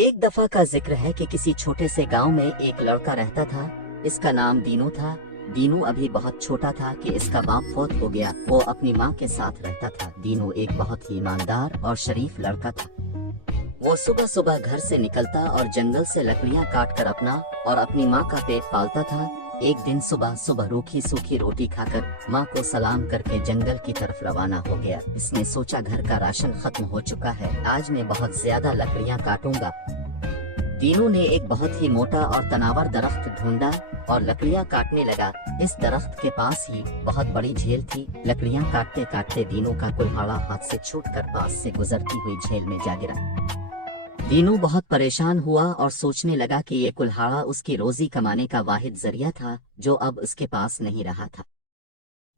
एक दफा का जिक्र है कि किसी छोटे से गांव में एक लड़का रहता था। इसका नाम दीनू था। दीनू अभी बहुत छोटा था कि इसका बाप फौत हो गया। वो अपनी माँ के साथ रहता था। दीनू एक बहुत ही ईमानदार और शरीफ लड़का था। वो सुबह सुबह घर से निकलता और जंगल से लकड़ियाँ काट कर अपना और अपनी माँ का पेट पालता था। एक दिन सुबह सुबह रूखी सूखी रोटी खाकर माँ को सलाम करके जंगल की तरफ रवाना हो गया। इसने सोचा घर का राशन खत्म हो चुका है, आज मैं बहुत ज्यादा लकड़ियाँ काटूंगा। दीनू ने एक बहुत ही मोटा और तनावर दरख्त ढूंढा और लकड़ियाँ काटने लगा। इस दरख्त के पास ही बहुत बड़ी झील थी। लकड़ियाँ काटते काटते दीनू का कुल्हाड़ा हाथ से छूटकर पास से गुजरती हुई झील में जा गिरा। दीनू बहुत परेशान हुआ और सोचने लगा कि ये कुल्हाड़ा उसकी रोजी कमाने का वाहिद जरिया था जो अब उसके पास नहीं रहा था।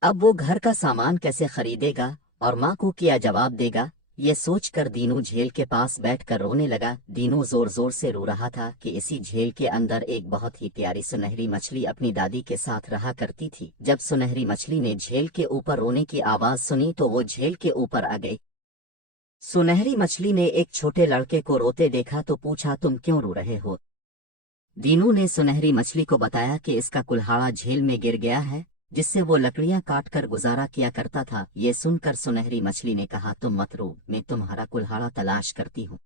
अब वो घर का सामान कैसे खरीदेगा और माँ को क्या जवाब देगा, ये सोचकर दीनू झील के पास बैठकर रोने लगा। दीनू जोर जोर से रो रहा था कि इसी झील के अंदर एक बहुत ही प्यारी सुनहरी मछली अपनी दादी के साथ रहा करती थी। जब सुनहरी मछली ने झील के ऊपर रोने की आवाज सुनी तो वो झील के ऊपर आ गई। सुनहरी मछली ने एक छोटे लड़के को रोते देखा तो पूछा, तुम क्यों रो रहे हो? दीनू ने सुनहरी मछली को बताया कि इसका कुल्हाड़ा झील में गिर गया है जिससे वो लकड़ियां काटकर गुजारा किया करता था। ये सुनकर सुनहरी मछली ने कहा, तुम मत रो, मैं तुम्हारा कुल्हाड़ा तलाश करती हूँ।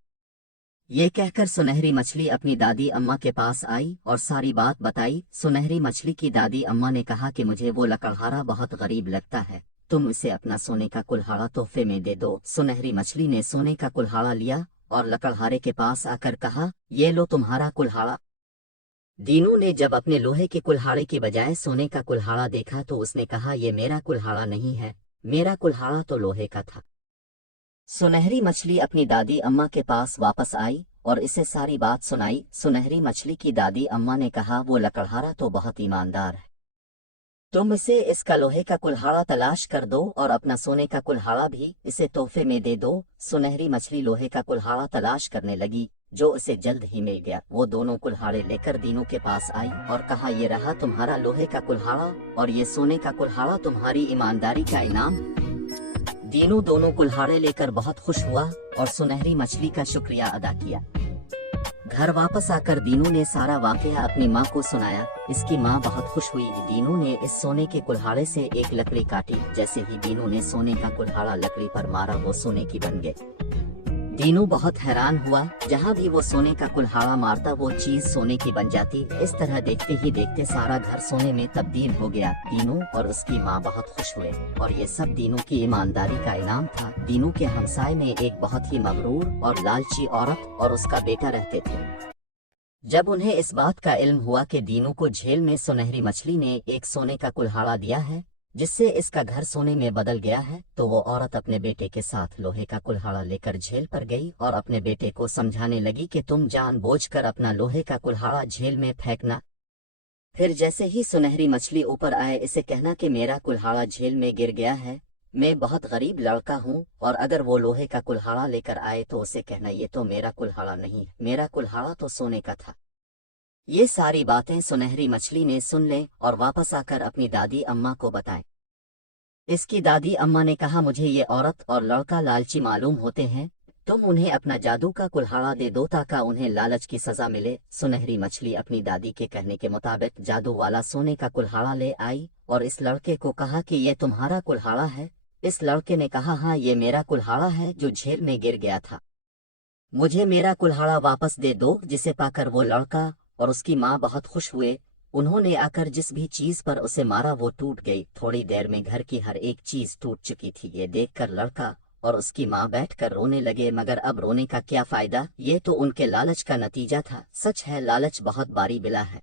ये कहकर सुनहरी मछली अपनी दादी अम्मा के पास आई और सारी बात बताई। सुनहरी मछली की दादी अम्मा ने कहा कि मुझे वो लकड़हारा बहुत गरीब लगता है, तुम इसे अपना सोने का कुल्हाड़ा तोहफे में दे दो। सुनहरी मछली ने सोने का कुल्हाड़ा लिया और लकड़हारे के पास आकर कहा, ये लो तुम्हारा कुल्हाड़ा। दीनू ने जब अपने लोहे के कुल्हाड़े की बजाय सोने का कुल्हाड़ा देखा तो उसने कहा, ये मेरा कुल्हाड़ा नहीं है, मेरा कुल्हाड़ा तो लोहे का था। सुनहरी मछली अपनी दादी अम्मा के पास वापस आई और इसे सारी बात सुनाई। सुनहरी मछली की दादी अम्मा ने कहा, वो लकड़हारा तो बहुत ईमानदार है, तुम इसे इसका लोहे का कुल्हाड़ा तलाश कर दो और अपना सोने का कुल्हाड़ा भी इसे तोहफे में दे दो। सुनहरी मछली लोहे का कुल्हाड़ा तलाश करने लगी जो उसे जल्द ही मिल गया। वो दोनों कुल्हाड़े लेकर दीनू के पास आई और कहा, ये रहा तुम्हारा लोहे का कुल्हाड़ा और ये सोने का कुल्हाड़ा तुम्हारी ईमानदारी का इनाम। दीनू दोनों कुल्हाड़े लेकर बहुत खुश हुआ और सुनहरी मछली का शुक्रिया अदा किया। घर वापस आकर दीनू ने सारा वाकया अपनी माँ को सुनाया। इसकी माँ बहुत खुश हुई। दीनू ने इस सोने के कुल्हाड़े से एक लकड़ी काटी। जैसे ही दीनू ने सोने का कुल्हाड़ा लकड़ी पर मारा वो सोने की बन गई। दीनू बहुत हैरान हुआ, जहाँ भी वो सोने का कुल्हाड़ा मारता वो चीज सोने की बन जाती। इस तरह देखते ही देखते सारा घर सोने में तब्दील हो गया। दीनू और उसकी माँ बहुत खुश हुए और ये सब दीनू की ईमानदारी का इनाम था। दीनू के हमसाए में एक बहुत ही मगरूर और लालची औरत और उसका बेटा रहते थे। जब उन्हें इस बात का इल्म हुआ कि दीनू को झील में सुनहरी मछली ने एक सोने का कुल्हाड़ा दिया है जिससे इसका घर सोने में बदल गया है, तो वो औरत अपने बेटे के साथ लोहे का कुल्हाड़ा लेकर झील पर गई और अपने बेटे को समझाने लगी कि तुम जानबूझकर अपना लोहे का कुल्हाड़ा झील में फेंकना। फिर जैसे ही सुनहरी मछली ऊपर आए इसे कहना कि मेरा कुल्हाड़ा झील में गिर गया है, मैं बहुत गरीब लड़का हूँ, और अगर वो लोहे का कुल्हाड़ा लेकर आए तो उसे कहना, ये तो मेरा कुल्हाड़ा नहीं, मेरा कुल्हाड़ा तो सोने का था। ये सारी बातें सुनहरी मछली ने सुन लें और वापस आकर अपनी दादी अम्मा को बताएं। इसकी दादी अम्मा ने कहा, मुझे ये औरत और लड़का लालची मालूम होते हैं, तुम उन्हें अपना जादू का कुल्हाड़ा दे दो ताकि उन्हें लालच की सजा मिले। सुनहरी मछली अपनी दादी के कहने के मुताबिक जादू वाला सोने का कुल्हाड़ा ले आई और इस लड़के को कहा कि ये तुम्हारा कुल्हाड़ा है। इस लड़के ने कहा, हाँ ये मेरा कुल्हाड़ा है जो झील में गिर गया था, मुझे मेरा कुल्हाड़ा वापस दे दो। जिसे पाकर वो लड़का और उसकी माँ बहुत खुश हुए। उन्होंने आकर जिस भी चीज पर उसे मारा वो टूट गई। थोड़ी देर में घर की हर एक चीज टूट चुकी थी। ये देखकर लड़का और उसकी माँ बैठकर रोने लगे, मगर अब रोने का क्या फायदा, ये तो उनके लालच का नतीजा था। सच है, लालच बहुत बारी बिला है।